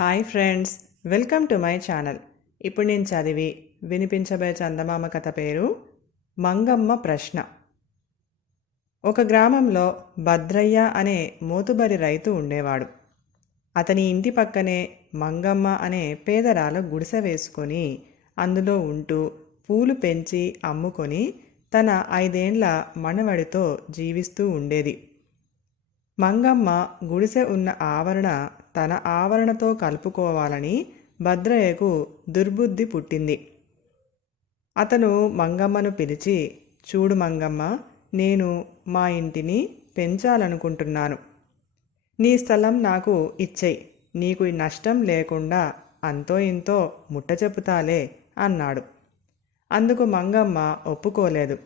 Hi friends, welcome to my channel. ఇప్పుడు నేను చదివి వినిపించబోయే చందమామ కథ పేరు మంగమ్మ ప్రశ్న. ఒక గ్రామంలో భద్రయ్య అనే మోతుబరి రైతు ఉండేవాడు. అతని ఇంటి పక్కనే మంగమ్మ అనే పేదరాలు గుడిసె వేసుకొని అందులో ఉంటూ పూలు పెంచి అమ్ముకొని తన 5 ఏళ్ల మనవడితో జీవిస్తూ ఉండేది. మంగమ్మ గుడిసె ఉన్న ఆవరణ తన ఆవరణతో కలుపుకోవాలని భద్రయ్యకు దుర్బుద్ధి పుట్టింది. అతను మంగమ్మను పిలిచి, చూడు మంగమ్మ, నేను మా ఇంటిని పెంచాలనుకుంటున్నాను. నీ స్థలం నాకు ఇచ్చేయి, నీకు నష్టం లేకుండా అంతో ఇంతో ముట్ట చెప్పుతాలే అన్నాడు. అందుకు మంగమ్మ ఒప్పుకోలేదు.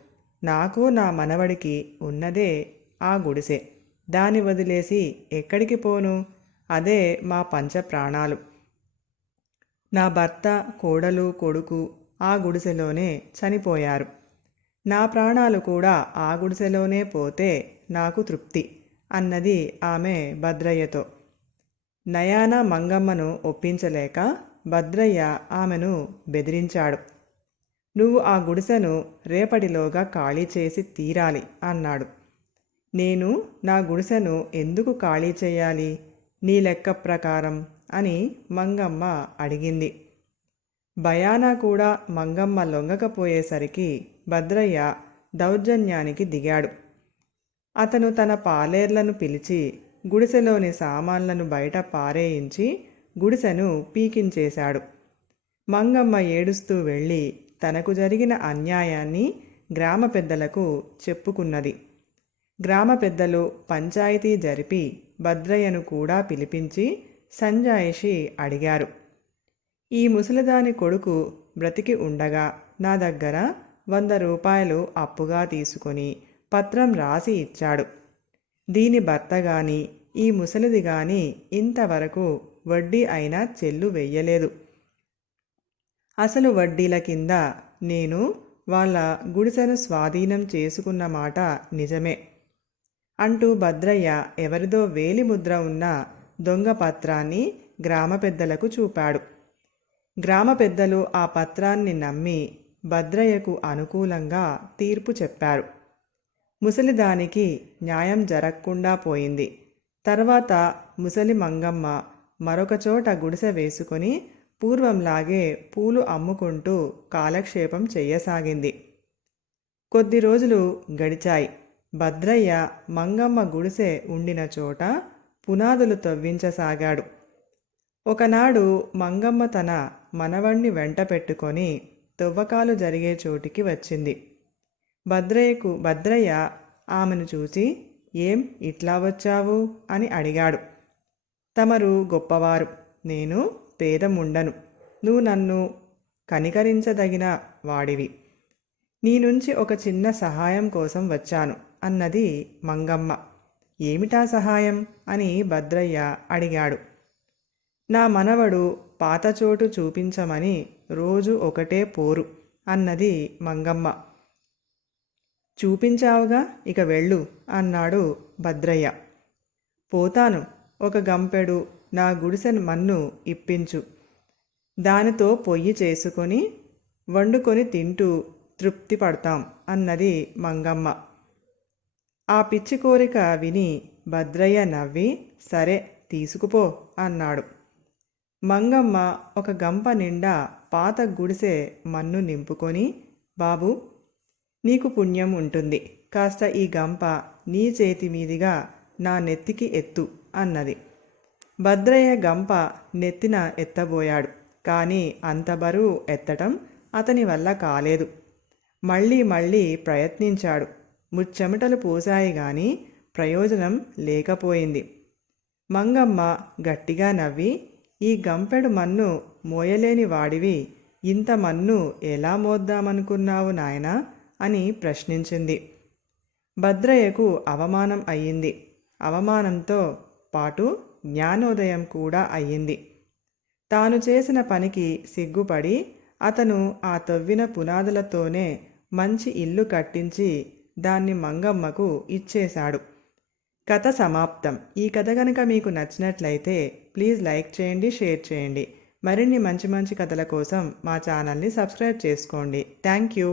నాకు నా మనవడికి ఉన్నదే ఆ గుడిసె, దాన్ని వదిలేసి ఎక్కడికి పోను? అదే మా పంచ ప్రాణాలు. నా భర్త, కోడలు, కొడుకు ఆ గుడిసెలోనే చనిపోయారు. నా ప్రాణాలు కూడా ఆ గుడిసెలోనే పోతే నాకు తృప్తి అన్నది ఆమె భద్రయ్యతో. నయాన మంగమ్మను ఒప్పించలేక భద్రయ్య ఆమెను బెదిరించాడు. నువ్వు ఆ గుడిసెను రేపటిలోగా ఖాళీ చేసి తీరాలి అన్నాడు. నేను నా గుడిసెను ఎందుకు ఖాళీ చేయాలి నీ లెక్క ప్రకారం అని మంగమ్మ అడిగింది. భయానా కూడా మంగమ్మ లొంగకపోయేసరికి భద్రయ్య దౌర్జన్యానికి దిగాడు. అతను తన పాలేర్లను పిలిచి గుడిసెలోని సామాన్లను బయట పారేయించి గుడిసెను పీకించేశాడు. మంగమ్మ ఏడుస్తూ వెళ్ళి తనకు జరిగిన అన్యాయాన్ని గ్రామ పెద్దలకు చెప్పుకున్నది. గ్రామ పెద్దలు పంచాయతీ జరిపి భద్రయ్యను కూడా పిలిపించి సంజాయిషి అడిగారు. ఈ ముసలిదాని కొడుకు బ్రతికి ఉండగా నా దగ్గర 100 రూపాయలు అప్పుగా తీసుకొని పత్రం రాసి ఇచ్చాడు. దీని భర్త గాని ఈ ముసలిది గాని ఇంతవరకు వడ్డీ అయినా చెల్లు వెయ్యలేదు. అసలు వడ్డీల కింద నేను వాళ్ళ గుడిసెను స్వాధీనం చేసుకున్న మాట నిజమే అంటూ భద్రయ్య ఎవరిదో వేలిముద్ర ఉన్న దొంగ పత్రాన్ని గ్రామ పెద్దలకు చూపాడు. గ్రామ పెద్దలు ఆ పత్రాన్ని నమ్మి భద్రయ్యకు అనుకూలంగా తీర్పు చెప్పారు. ముసలిదానికి న్యాయం జరగకుండా పోయింది. తర్వాత ముసలి మంగమ్మ మరొకచోట గుడిసె వేసుకొని పూర్వంలాగే పూలు అమ్ముకుంటూ కాలక్షేపం చెయ్యసాగింది. కొద్ది రోజులు గడిచాయి. భద్రయ్య మంగమ్మ గుడిసె ఉండిన చోట పునాదులు తవ్వించసాగాడు. ఒకనాడు మంగమ్మ తన మనవణ్ణి వెంట పెట్టుకొని తవ్వకాలు జరిగే చోటికి వచ్చింది. భద్రయ్య ఆమెను చూసి, ఏం ఇట్లా వచ్చావు అని అడిగాడు. తమరు గొప్పవారు, నేను పేదముండను, నువ్వు నన్ను కనికరించదగిన వాడివి. నీ నుంచి ఒక చిన్న సహాయం కోసం వచ్చాను అన్నది మంగమ్మ. ఏమిటా సహాయం అని భద్రయ్య అడిగాడు. నా మనవడు పాతచోటు చూపించమని రోజు ఒకటే పోరు అన్నది మంగమ్మ. చూపించావుగా, ఇక వెళ్ళు అన్నాడు భద్రయ్య. పోతాను, ఒక గంపెడు నా గుడిసె మన్ను ఇప్పించు, దానితో పొయ్యి చేసుకొని వండుకొని తింటూ తృప్తి పడతాం అన్నది మంగమ్మ. ఆ పిచ్చి కోరిక విని భద్రయ్య నవ్వి, సరే తీసుకుపో అన్నాడు. మంగమ్మ ఒక గంప నిండా పాత గుడిసె మన్ను నింపుకొని, బాబు, నీకు పుణ్యం ఉంటుంది, కాస్త ఈ గంప నీ చేతి మీదిగా నా నెత్తికి ఎత్తు అన్నది. భద్రయ్య గంప నెత్తిన ఎత్తబోయాడు. కానీ అంత బరువు ఎత్తటం అతని వల్ల కాలేదు. మళ్ళీ ప్రయత్నించాడు. ముచ్చెమటలు పోసాయి గాని ప్రయోజనం లేకపోయింది. మంగమ్మ గట్టిగా నవ్వి, ఈ గంపెడు మన్ను మోయలేని వాడివి ఇంత మన్ను ఎలా మోద్దామనుకున్నావు నాయనా అని ప్రశ్నించింది. భద్రయ్యకు అవమానం అయ్యింది. అవమానంతో పాటు జ్ఞానోదయం కూడా అయ్యింది. తాను చేసిన పనికి సిగ్గుపడి అతను ఆ తవ్విన పునాదులతోనే మంచి ఇల్లు కట్టించి దాన్ని మంగమ్మకు ఇచ్చేశాడు. కథ సమాప్తం. ఈ కథ కనుక మీకు నచ్చినట్లయితే ప్లీజ్ లైక్ చేయండి, షేర్ చేయండి. మరిన్ని మంచి మంచి కథల కోసం మా ఛానల్ని సబ్స్క్రైబ్ చేసుకోండి. Thank you.